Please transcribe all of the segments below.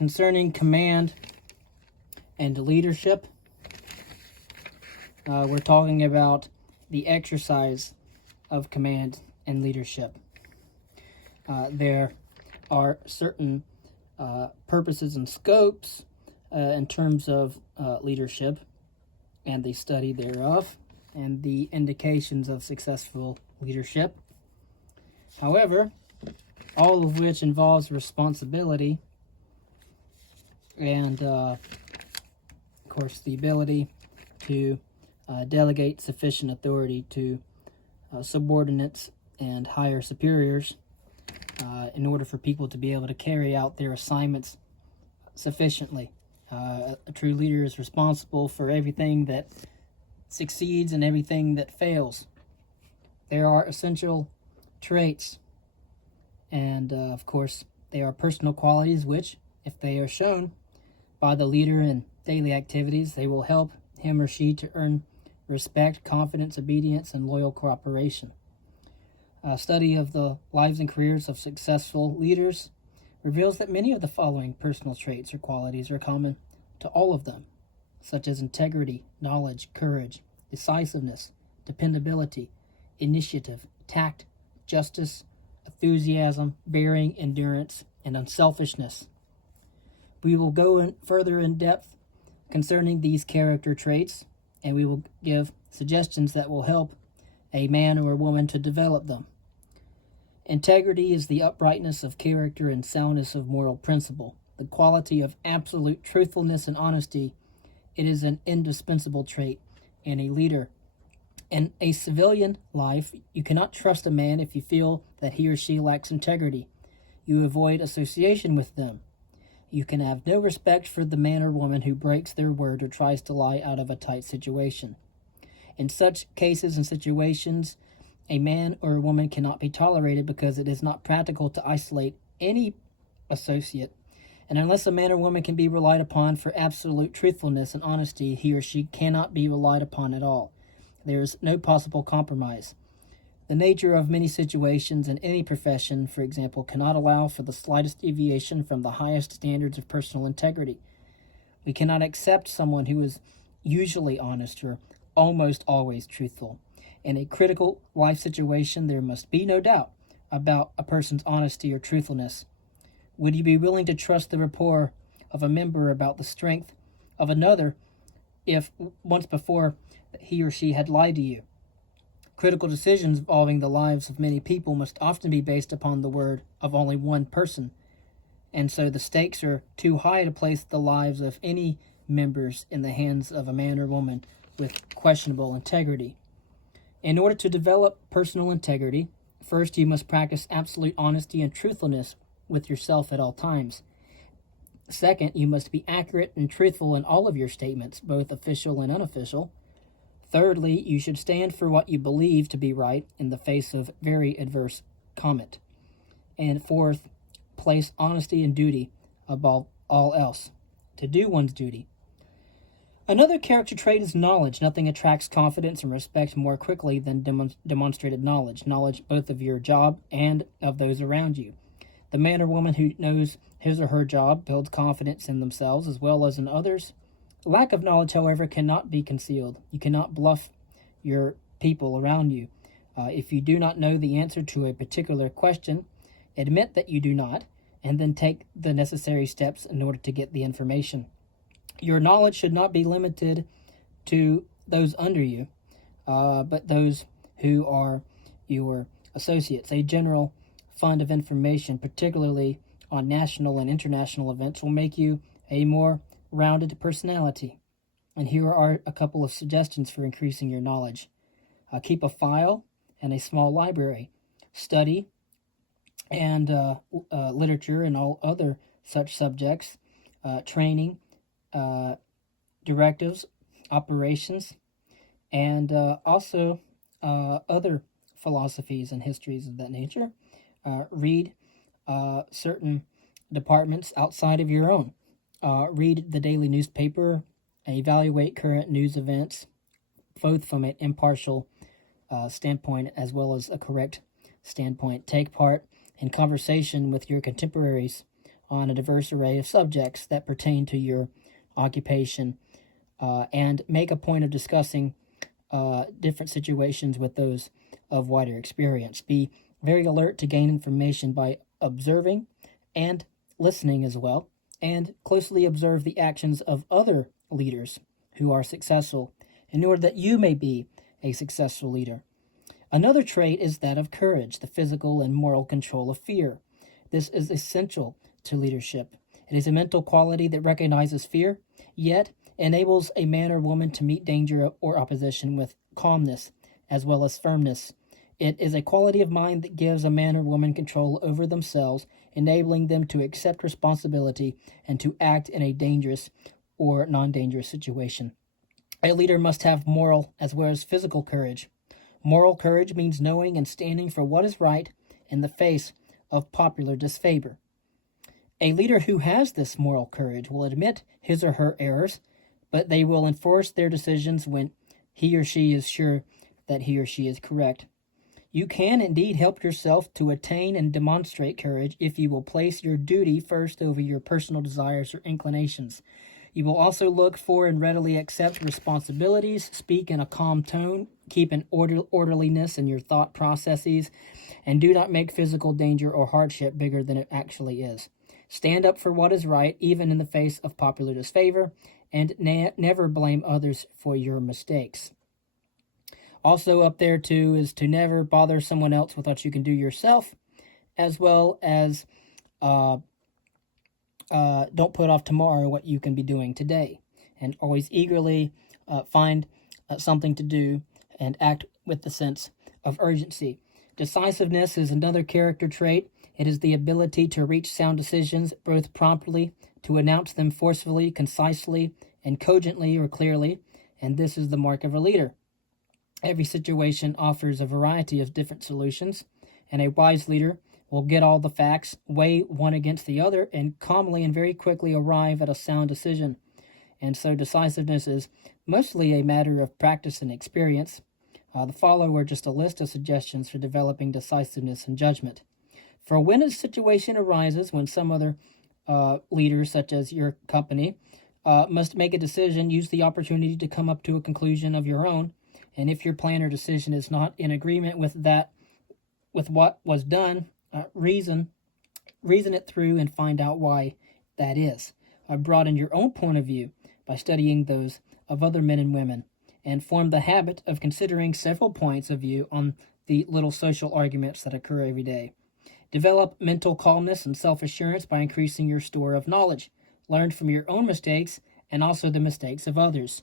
concerning command and leadership. We're talking about the exercise of command and leadership. There are certain purposes and scopes in terms of leadership and the study thereof and the indications of successful leadership. However, all of which involves responsibility and, of course, the ability to delegate sufficient authority to subordinates and higher superiors in order for people to be able to carry out their assignments sufficiently. A true leader is responsible for everything that succeeds and everything that fails. There are essential traits, and of course, they are personal qualities which, if they are shown by the leader in daily activities, they will help him or she to earn respect, confidence, obedience, and loyal cooperation. A study of the lives and careers of successful leaders reveals that many of the following personal traits or qualities are common to all of them, such as integrity, knowledge, courage, decisiveness, dependability, initiative, tact, justice, enthusiasm, bearing, endurance, and unselfishness. We will go further in depth concerning these character traits, and we will give suggestions that will help a man or a woman to develop them. Integrity is the uprightness of character and soundness of moral principle, the quality of absolute truthfulness and honesty. It is an indispensable trait in a leader. In a civilian life, you cannot trust a man if you feel that he or she lacks integrity. You avoid association with them. You can have no respect for the man or woman who breaks their word or tries to lie out of a tight situation. In such cases and situations, a man or a woman cannot be tolerated because it is not practical to isolate any associate. And unless a man or woman can be relied upon for absolute truthfulness and honesty, he or she cannot be relied upon at all. There is no possible compromise. The nature of many situations in any profession, for example, cannot allow for the slightest deviation from the highest standards of personal integrity. We cannot accept someone who is usually honest or almost always truthful. In a critical life situation, there must be no doubt about a person's honesty or truthfulness. Would you be willing to trust the rapport of a member about the strength of another if once before he or she had lied to you? Critical decisions involving the lives of many people must often be based upon the word of only one person, and so the stakes are too high to place the lives of any members in the hands of a man or woman with questionable integrity. In order to develop personal integrity, first you must practice absolute honesty and truthfulness with yourself at all times. Second, you must be accurate and truthful in all of your statements, both official and unofficial. Thirdly, you should stand for what you believe to be right in the face of very adverse comment. And fourth, place honesty and duty above all else, to do one's duty. Another character trait is knowledge. Nothing attracts confidence and respect more quickly than demonstrated knowledge both of your job and of those around you. The man or woman who knows his or her job builds confidence in themselves as well as in others. Lack of knowledge, however, cannot be concealed. You cannot bluff your people around you. If you do not know the answer to a particular question, admit that you do not, and then take the necessary steps in order to get the information. Your knowledge should not be limited to those under you, but those who are your associates. A general fund of information, particularly on national and international events, will make you a more rounded personality. And here are a couple of suggestions for increasing your knowledge. Keep a file and a small library. Study and literature and all other such subjects, training, directives, operations, and also other philosophies and histories of that nature. Read certain departments outside of your own. Read the daily newspaper, evaluate current news events, both from an impartial standpoint as well as a correct standpoint. Take part in conversation with your contemporaries on a diverse array of subjects that pertain to your occupation, and make a point of discussing different situations with those of wider experience. Be very alert to gain information by observing and listening as well, and closely observe the actions of other leaders who are successful in order that you may be a successful leader. Another trait is that of courage, the physical and moral control of fear. This is essential to leadership. It is a mental quality that recognizes fear, yet enables a man or woman to meet danger or opposition with calmness as well as firmness. It is a quality of mind that gives a man or woman control over themselves, enabling them to accept responsibility and to act in a dangerous or non-dangerous situation. A leader must have moral as well as physical courage. Moral courage means knowing and standing for what is right in the face of popular disfavor. A leader who has this moral courage will admit his or her errors, but they will enforce their decisions when he or she is sure that he or she is correct. You can indeed help yourself to attain and demonstrate courage if you will place your duty first over your personal desires or inclinations. You will also look for and readily accept responsibilities, speak in a calm tone, keep an orderliness in your thought processes, and do not make physical danger or hardship bigger than it actually is. Stand up for what is right, even in the face of popular disfavor, and never blame others for your mistakes. Also up there, too, is to never bother someone else with what you can do yourself, as well as don't put off tomorrow what you can be doing today, and always eagerly find something to do and act with the sense of urgency. Decisiveness is another character trait. It is the ability to reach sound decisions both promptly, to announce them forcefully, concisely, and cogently or clearly, and this is the mark of a leader. Every situation offers a variety of different solutions, and a wise leader will get all the facts, weigh one against the other, and calmly and very quickly arrive at a sound decision. And so decisiveness is mostly a matter of practice and experience. The following are just a list of suggestions for developing decisiveness and judgment. For when a situation arises when some other leader, such as your company, must make a decision, use the opportunity to come up to a conclusion of your own. And if your plan or decision is not in agreement with what was done, reason it through and find out why that is. Broaden your own point of view by studying those of other men and women, and form the habit of considering several points of view on the little social arguments that occur every day. Develop mental calmness and self-assurance by increasing your store of knowledge. Learn from your own mistakes and also the mistakes of others.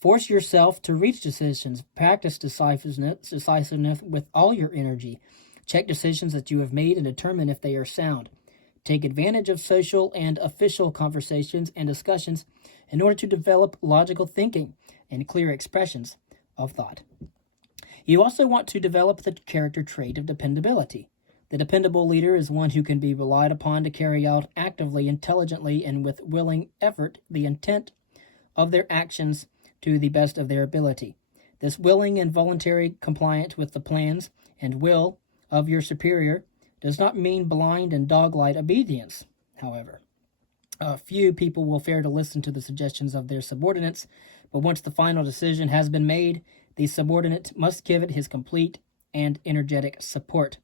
Force yourself to reach decisions. Practice decisiveness with all your energy. Check decisions that you have made and determine if they are sound. Take advantage of social and official conversations and discussions in order to develop logical thinking and clear expressions of thought. You also want to develop the character trait of dependability. The dependable leader is one who can be relied upon to carry out actively, intelligently, and with willing effort the intent of their actions to the best of their ability. This willing and voluntary compliance with the plans and will of your superior does not mean blind and dog-like obedience, however. Few people will fear to listen to the suggestions of their subordinates, but once the final decision has been made, the subordinate must give it his complete and energetic support.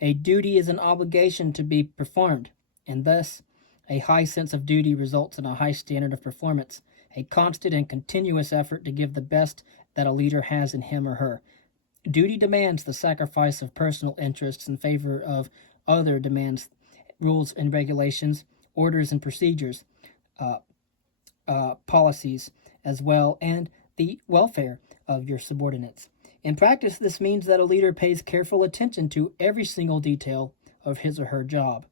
A duty is an obligation to be performed, and thus a high sense of duty results in a high standard of performance, a constant and continuous effort to give the best that a leader has in him or her. Duty demands the sacrifice of personal interests in favor of other demands, rules and regulations, orders and procedures, policies as well, and the welfare of your subordinates. In practice, this means that a leader pays careful attention to every single detail of his or her job.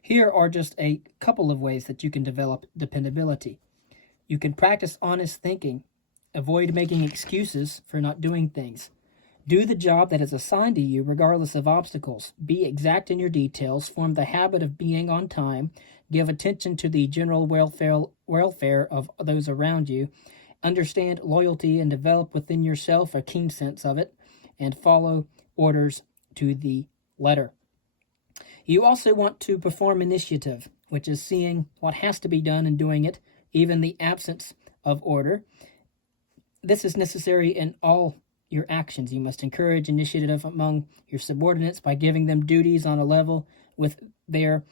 Here are just a couple of ways that you can develop dependability. You can practice honest thinking. Avoid making excuses for not doing things. Do the job that is assigned to you regardless of obstacles. Be exact in your details. Form the habit of being on time. Give attention to the general welfare of those around you. Understand loyalty and develop within yourself a keen sense of it, and follow orders to the letter. You also want to perform initiative. which is seeing what has to be done and doing it, even the absence of order. This is necessary in all your actions. You must encourage initiative among your subordinates by giving them duties on a level with their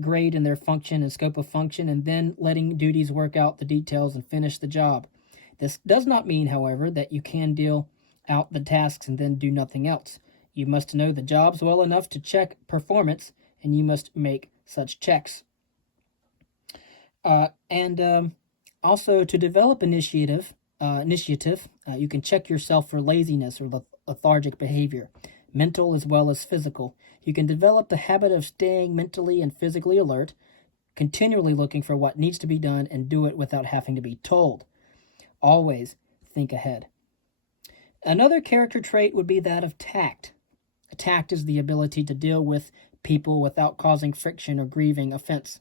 grade and their function and scope of function, and then letting duties work out the details and finish the job. This does not mean, however, that you can deal out the tasks and then do nothing else. You must know the jobs well enough to check performance, and you must make such checks. Also, to develop initiative, you can check yourself for laziness or lethargic behavior, mental as well as physical. You can develop the habit of staying mentally and physically alert, continually looking for what needs to be done and do it without having to be told. Always think ahead. Another character trait would be that of tact. Tact is the ability to deal with people without causing friction or giving offense.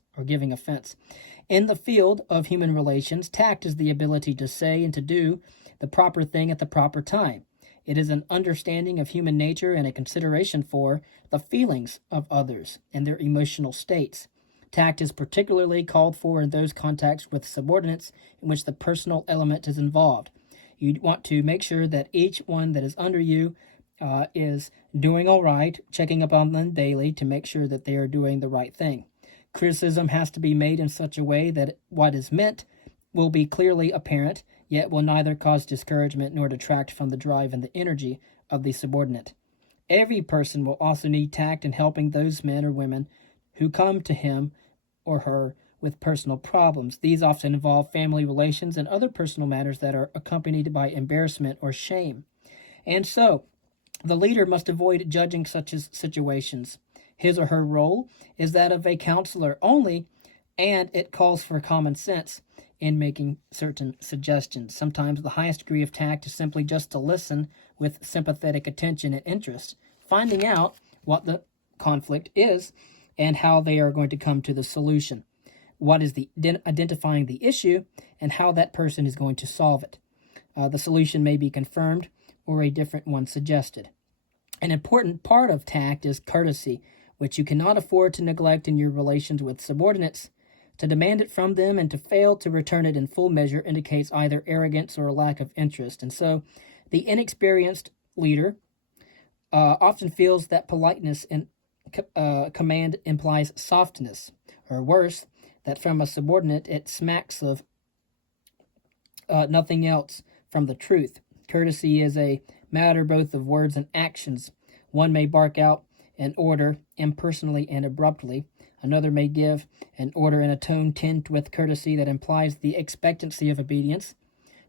In the field of human relations, tact is the ability to say and to do the proper thing at the proper time. It is an understanding of human nature and a consideration for the feelings of others and their emotional states. Tact is particularly called for in those contacts with subordinates in which the personal element is involved. You want to make sure that each one that is under you is doing all right, checking up on them daily to make sure that they are doing the right thing. Criticism has to be made in such a way that what is meant will be clearly apparent, yet will neither cause discouragement nor detract from the drive and the energy of the subordinate. Every person will also need tact in helping those men or women who come to him or her with personal problems. These often involve family relations and other personal matters that are accompanied by embarrassment or shame. And so, the leader must avoid judging such situations. His or her role is that of a counselor only, and it calls for common sense in making certain suggestions. Sometimes the highest degree of tact is simply just to listen with sympathetic attention and interest, finding out what the conflict is and how they are going to come to the solution. What is identifying the issue and how that person is going to solve it. The solution may be confirmed or a different one suggested. An important part of tact is courtesy, which you cannot afford to neglect in your relations with subordinates. To demand it from them and to fail to return it in full measure indicates either arrogance or a lack of interest. And so the inexperienced leader often feels that politeness and command implies softness, or worse, that from a subordinate it smacks of nothing else from the truth. Courtesy is a matter both of words and actions. One may bark out an order impersonally and abruptly. Another may give an order in a tone tinged with courtesy that implies the expectancy of obedience.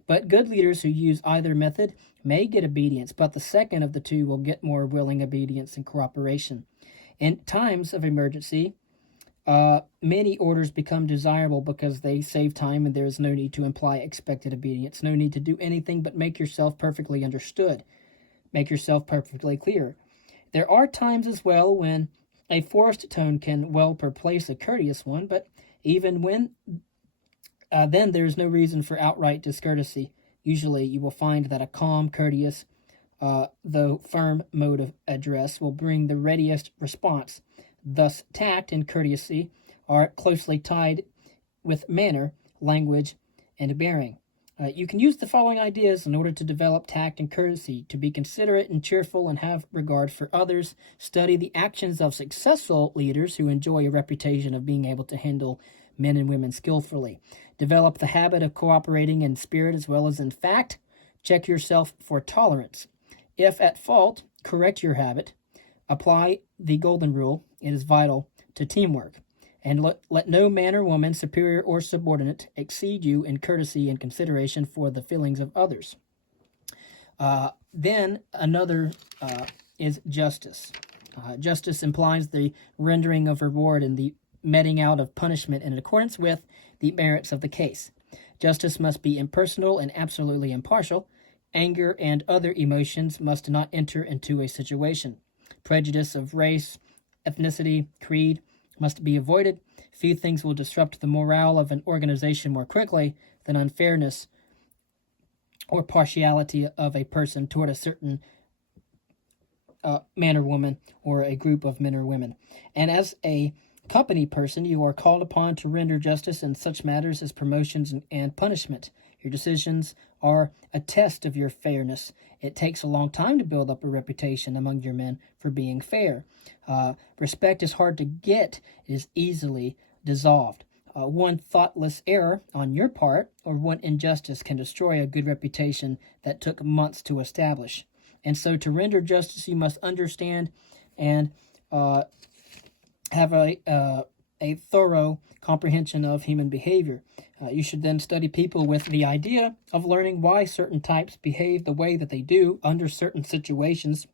But good leaders who use either method may get obedience, but the second of the two will get more willing obedience and cooperation. In times of emergency, many orders become desirable because they save time and there is no need to imply expected obedience, no need to do anything but make yourself perfectly understood, make yourself perfectly clear. There are times as well when a forced tone can well replace a courteous one, but even when then there is no reason for outright discourtesy. Usually you will find that a calm, courteous, though firm mode of address will bring the readiest response. Thus, tact and courtesy are closely tied with manner, language, and bearing. You can use the following ideas in order to develop tact and courtesy: to be considerate and cheerful and have regard for others. Study the actions of successful leaders who enjoy a reputation of being able to handle men and women skillfully. Develop the habit of cooperating in spirit as well as in fact. Check yourself for tolerance. If at fault, correct your habit. Apply the golden rule. It is vital to teamwork. And let no man or woman, superior or subordinate, exceed you in courtesy and consideration for the feelings of others. Then another is justice. Justice implies the rendering of reward and the meting out of punishment in accordance with the merits of the case. Justice must be impersonal and absolutely impartial. Anger and other emotions must not enter into a situation. Prejudice of race, ethnicity, creed must be avoided. Few things will disrupt the morale of an organization more quickly than unfairness or partiality of a person toward a certain man or woman or a group of men or women. And as a company person, you are called upon to render justice in such matters as promotions and punishment. Your decisions are a test of your fairness. It takes a long time to build up a reputation among your men for being fair. Respect is hard to get. It is easily dissolved. One thoughtless error on your part or one injustice can destroy a good reputation that took months to establish. And so to render justice, you must understand and have a thorough comprehension of human behavior. You should then study people with the idea of learning why certain types behave the way that they do under certain situations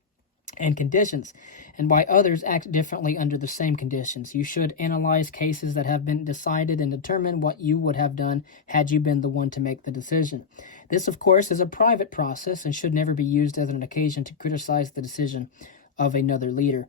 and conditions, and why others act differently under the same conditions. You should analyze cases that have been decided and determine what you would have done had you been the one to make the decision. This, of course, is a private process and should never be used as an occasion to criticize the decision of another leader.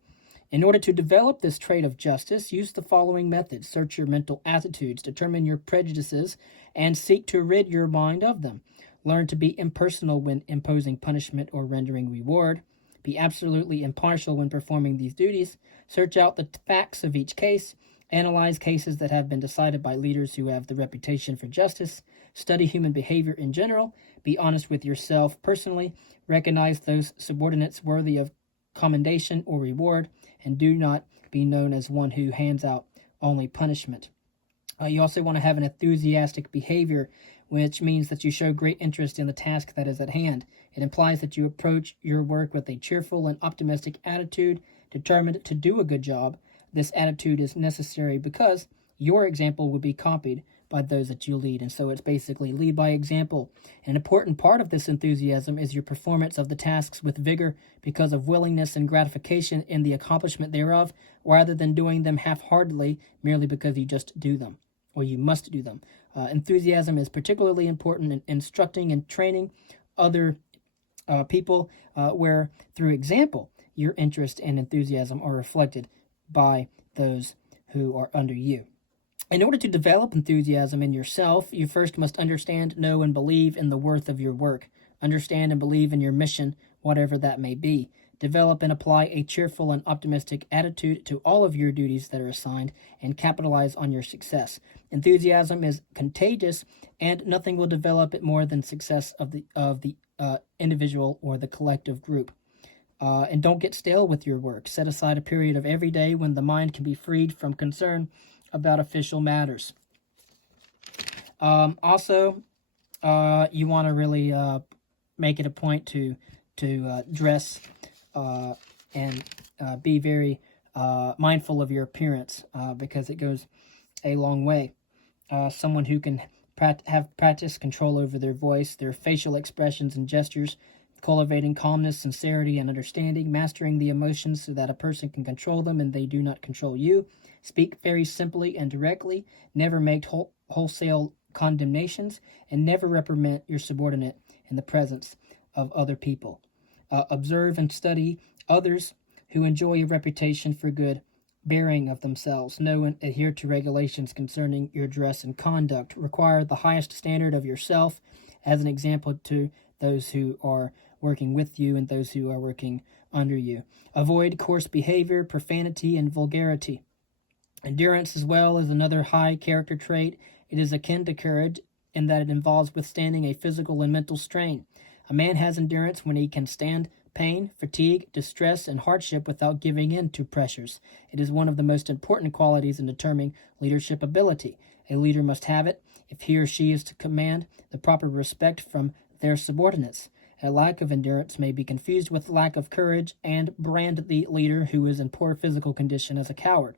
In order to develop this trait of justice, use the following methods. Search your mental attitudes, determine your prejudices, and seek to rid your mind of them. Learn to be impersonal when imposing punishment or rendering reward. Be absolutely impartial when performing these duties. Search out the facts of each case. Analyze cases that have been decided by leaders who have the reputation for justice. Study human behavior in general. Be honest with yourself personally. Recognize those subordinates worthy of commendation or reward, and do not be known as one who hands out only punishment. You also want to have an enthusiastic behavior, which means that you show great interest in the task that is at hand. It implies that you approach your work with a cheerful and optimistic attitude, determined to do a good job. This attitude is necessary because your example will be copied by those that you lead. And so it's basically lead by example. An important part of this enthusiasm is your performance of the tasks with vigor because of willingness and gratification in the accomplishment thereof, rather than doing them half-heartedly merely because you just do them, or you must do them. Enthusiasm is particularly important in instructing and training other people, where through example, your interest and enthusiasm are reflected by those who are under you. In order to develop enthusiasm in yourself, you first must understand, know, and believe in the worth of your work. Understand and believe in your mission, whatever that may be. Develop and apply a cheerful and optimistic attitude to all of your duties that are assigned, and capitalize on your success. Enthusiasm is contagious, and nothing will develop it more than success of the individual or the collective group. And don't get stale with your work. Set aside a period of every day when the mind can be freed from concern about official matters. Also, you want to really make it a point to dress and be very mindful of your appearance, because it goes a long way. Someone who can have practice control over their voice, their facial expressions and gestures, cultivating calmness, sincerity, and understanding, mastering the emotions so that a person can control them and they do not control you. Speak very simply and directly. Never make wholesale condemnations, and never reprimand your subordinate in the presence of other people. Observe and study others who enjoy a reputation for good bearing of themselves. Know and adhere to regulations concerning your dress and conduct. Require the highest standard of yourself as an example to those who are working with you and those who are working under you. Avoid coarse behavior, profanity, and vulgarity. Endurance as well is another high character trait. It is akin to courage in that it involves withstanding a physical and mental strain. A man has endurance when he can stand pain, fatigue, distress, and hardship without giving in to pressures. It is one of the most important qualities in determining leadership ability. A leader must have it if he or she is to command the proper respect from their subordinates. A lack of endurance may be confused with lack of courage and brand the leader who is in poor physical condition as a coward.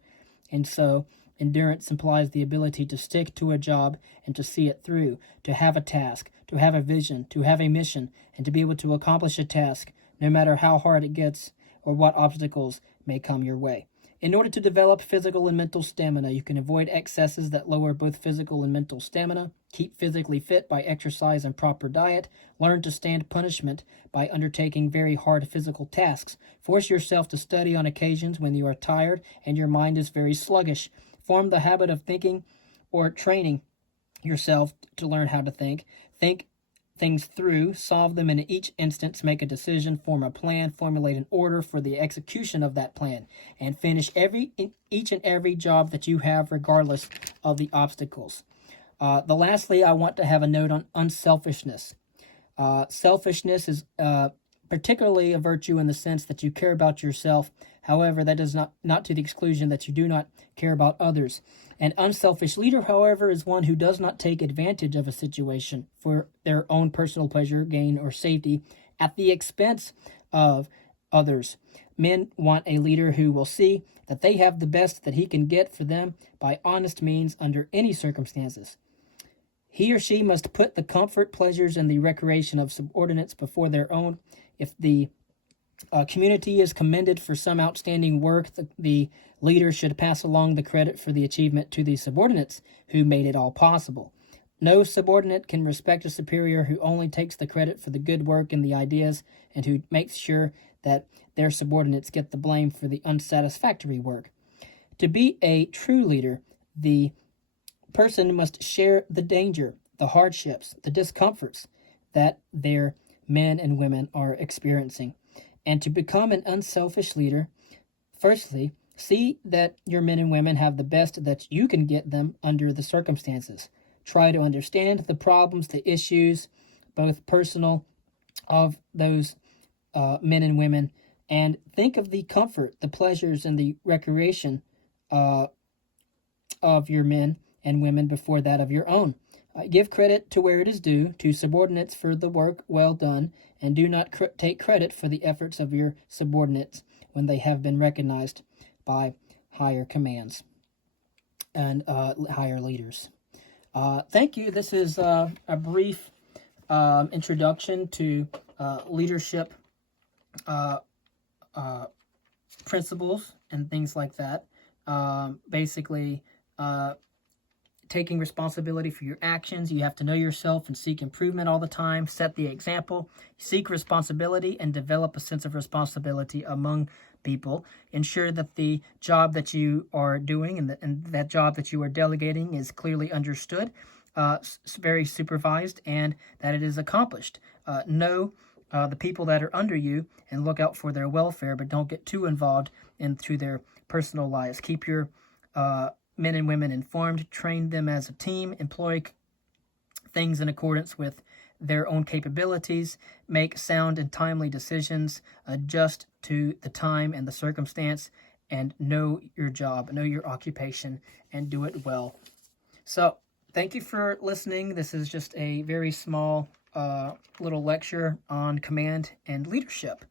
And so, endurance implies the ability to stick to a job and to see it through, to have a task, to have a vision, to have a mission, and to be able to accomplish a task, no matter how hard it gets or what obstacles may come your way. In order to develop physical and mental stamina, you can avoid excesses that lower both physical and mental stamina. Keep physically fit by exercise and proper diet. Learn to stand punishment by undertaking very hard physical tasks. Force yourself to study on occasions when you are tired and your mind is very sluggish. Form the habit of thinking or training yourself to learn how to think. things through, solve them in each instance, make a decision, form a plan, formulate an order for the execution of that plan, and finish each and every job that you have regardless of the obstacles. Lastly, I want to have a note on unselfishness. Selfishness is particularly a virtue in the sense that you care about yourself. However, that does not to the exclusion that you do not care about others. An unselfish leader, however, is one who does not take advantage of a situation for their own personal pleasure, gain, or safety at the expense of others. Men want a leader who will see that they have the best that he can get for them by honest means under any circumstances. He or she must put the comfort, pleasures, and the recreation of subordinates before their own. If the community is commended for some outstanding work, the leader should pass along the credit for the achievement to the subordinates who made it all possible. No subordinate can respect a superior who only takes the credit for the good work and the ideas, and who makes sure that their subordinates get the blame for the unsatisfactory work. To be a true leader, the person must share the danger, the hardships, the discomforts that their men and women are experiencing. And to become an unselfish leader, firstly, see that your men and women have the best that you can get them under the circumstances. Try to understand the problems, the issues, both personal of those men and women, and think of the comfort, the pleasures, and the recreation of your men and women before that of your own. Give credit to where it is due to subordinates for the work well done, and do not take credit for the efforts of your subordinates when they have been recognized by higher commands and higher leaders. Thank you. This is a brief introduction to leadership principles and things like that. Basically, taking responsibility for your actions. You have to know yourself and seek improvement all the time. Set the example. Seek responsibility and develop a sense of responsibility among people. Ensure that the job that you are doing and that job that you are delegating is clearly understood, very supervised, and that it is accomplished. Know the people that are under you and look out for their welfare, but don't get too involved into their personal lives. Keep your men and women informed, train them as a team, employ things in accordance with their own capabilities, make sound and timely decisions, adjust to the time and the circumstance, and know your job, know your occupation, and do it well. So, thank you for listening. This is just a very small little lecture on command and leadership,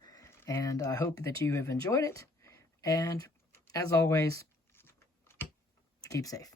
and I hope that you have enjoyed it. And as always, keep safe.